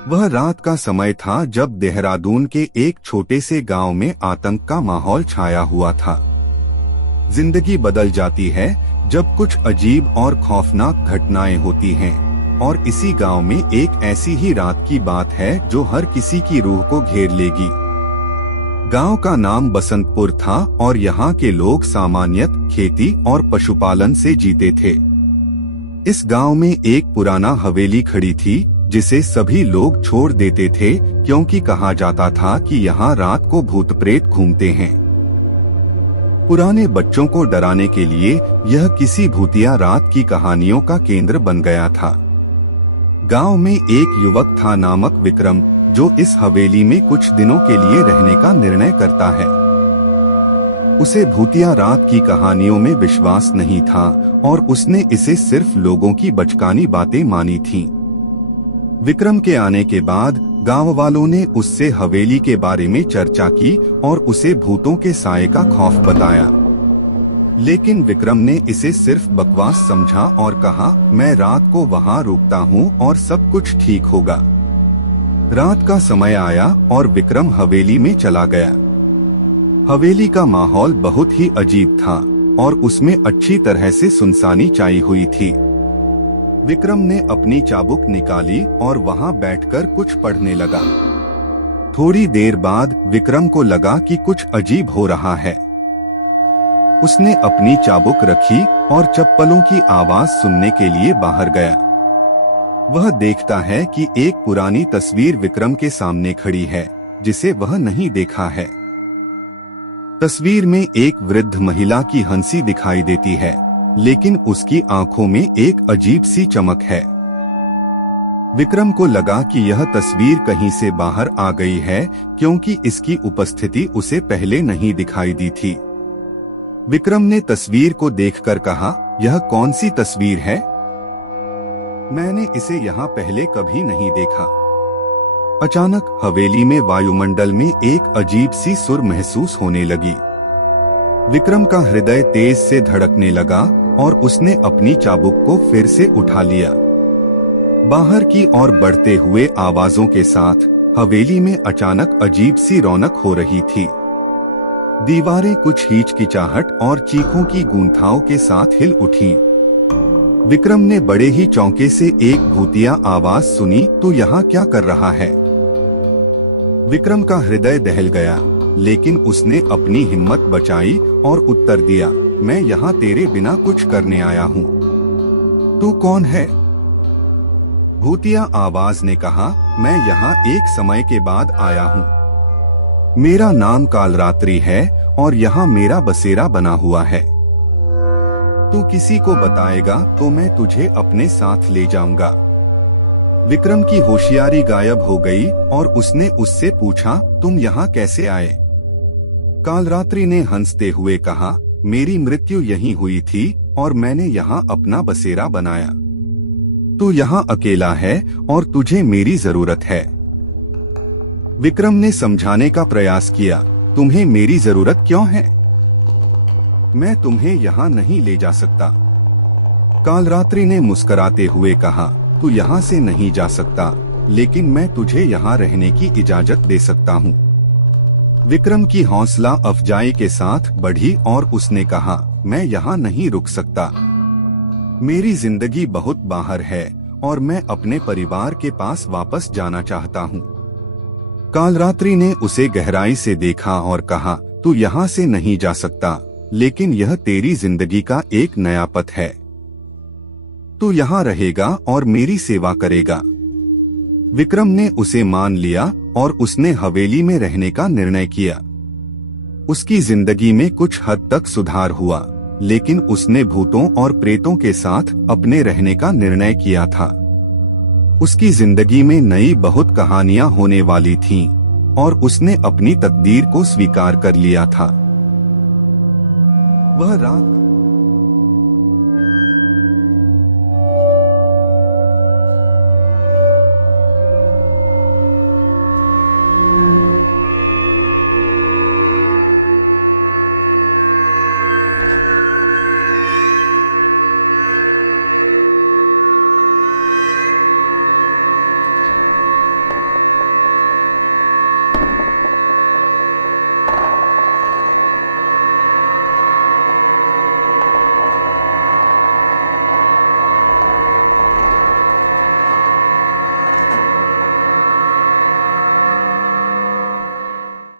वह रात का समय था जब देहरादून के एक छोटे से गांव में आतंक का माहौल छाया हुआ था। जिंदगी बदल जाती है जब कुछ अजीब और खौफनाक घटनाएं होती हैं, और इसी गांव में एक ऐसी ही रात की बात है जो हर किसी की रूह को घेर लेगी। गांव का नाम बसंतपुर था और यहाँ के लोग सामान्यतः खेती और पशुपालन से जीते थे। इस गांव में एक पुराना हवेली खड़ी थी जिसे सभी लोग छोड़ देते थे, क्योंकि कहा जाता था कि यहाँ रात को भूत प्रेत घूमते हैं। पुराने बच्चों को डराने के लिए यह किसी भूतिया रात की कहानियों का केंद्र बन गया था। गांव में एक युवक था नामक विक्रम, जो इस हवेली में कुछ दिनों के लिए रहने का निर्णय करता है। उसे भूतिया रात की कहानियों में विश्वास नहीं था और उसने इसे सिर्फ लोगों की बचकानी बातें मानी थीं। विक्रम के आने के बाद गांव वालों ने उससे हवेली के बारे में चर्चा की और उसे भूतों के साए का खौफ बताया, लेकिन विक्रम ने इसे सिर्फ बकवास समझा और कहा, मैं रात को वहां रुकता हूं और सब कुछ ठीक होगा। रात का समय आया और विक्रम हवेली में चला गया। हवेली का माहौल बहुत ही अजीब था और उसमें अच्छी तरह से सुनसानी छाई हुई थी। विक्रम ने अपनी चाबुक निकाली और वहां बैठकर कुछ पढ़ने लगा। थोड़ी देर बाद विक्रम को लगा कि कुछ अजीब हो रहा है। उसने अपनी चाबुक रखी और चप्पलों की आवाज सुनने के लिए बाहर गया। वह देखता है कि एक पुरानी तस्वीर विक्रम के सामने खड़ी है, जिसे वह नहीं देखा है। तस्वीर में एक वृद्ध महिला की हंसी दिखाई देती है, लेकिन उसकी आंखों में एक अजीब सी चमक है। विक्रम को लगा कि यह तस्वीर कहीं से बाहर आ गई है, क्योंकि इसकी उपस्थिति उसे पहले नहीं दिखाई दी थी। विक्रम ने तस्वीर को देखकर कहा, यह कौन सी तस्वीर है? मैंने इसे यहाँ पहले कभी नहीं देखा। अचानक हवेली में वायुमंडल में एक अजीब सी सुर महसूस होने लगी। विक्रम का हृदय तेज से धड़कने लगा और उसने अपनी चाबुक को फिर से उठा लिया। बाहर की ओर बढ़ते हुए आवाजों के साथ हवेली में अचानक अजीब सी रौनक हो रही थी। दीवारें कुछ हिचकिचाहट और चीखों की गूंथाओं के साथ हिल उठीं। विक्रम ने बड़े ही चौंके से एक भूतिया आवाज सुनी, तू यहाँ क्या कर रहा है? विक्रम का हृदय दहल गया, लेकिन उसने अपनी हिम्मत बचाई और उत्तर दिया, मैं यहाँ तेरे बिना कुछ करने आया हूँ। तू कौन है? भूतिया आवाज ने कहा, मैं यहाँ एक समय के बाद आया हूँ। मेरा नाम कालरात्रि है और यहाँ मेरा बसेरा बना हुआ है। तू किसी को बताएगा तो मैं तुझे अपने साथ ले जाऊंगा। विक्रम की होशियारी गायब हो गई और उसने उससे पूछा, तुम यहाँ कैसे आए? कालरात्रि ने हंसते हुए कहा, मेरी मृत्यु यहीं हुई थी और मैंने यहाँ अपना बसेरा बनाया। तू यहाँ अकेला है और तुझे मेरी जरूरत है। विक्रम ने समझाने का प्रयास किया, तुम्हें मेरी जरूरत क्यों है? मैं तुम्हें यहाँ नहीं ले जा सकता। कालरात्रि ने मुस्कुराते हुए कहा, तू यहाँ से नहीं जा सकता, लेकिन मैं तुझे यहाँ रहने की इजाजत दे सकता हूँ। विक्रम की हौसला अफजाई के साथ बढ़ी और उसने कहा, मैं यहाँ नहीं रुक सकता। मेरी जिंदगी बहुत बाहर है और मैं अपने परिवार के पास वापस जाना चाहता हूँ। कालरात्रि ने उसे गहराई से देखा और कहा, तू यहाँ से नहीं जा सकता, लेकिन यह तेरी जिंदगी का एक नया पथ है। तू यहाँ रहेगा और मेरी सेवा करेगा। विक्रम ने उसे मान लिया और उसने हवेली में रहने का निर्णय किया। उसकी जिंदगी में कुछ हद तक सुधार हुआ, लेकिन उसने भूतों और प्रेतों के साथ अपने रहने का निर्णय किया था। उसकी जिंदगी में नई बहुत कहानियां होने वाली थीं और उसने अपनी तकदीर को स्वीकार कर लिया था। वह रात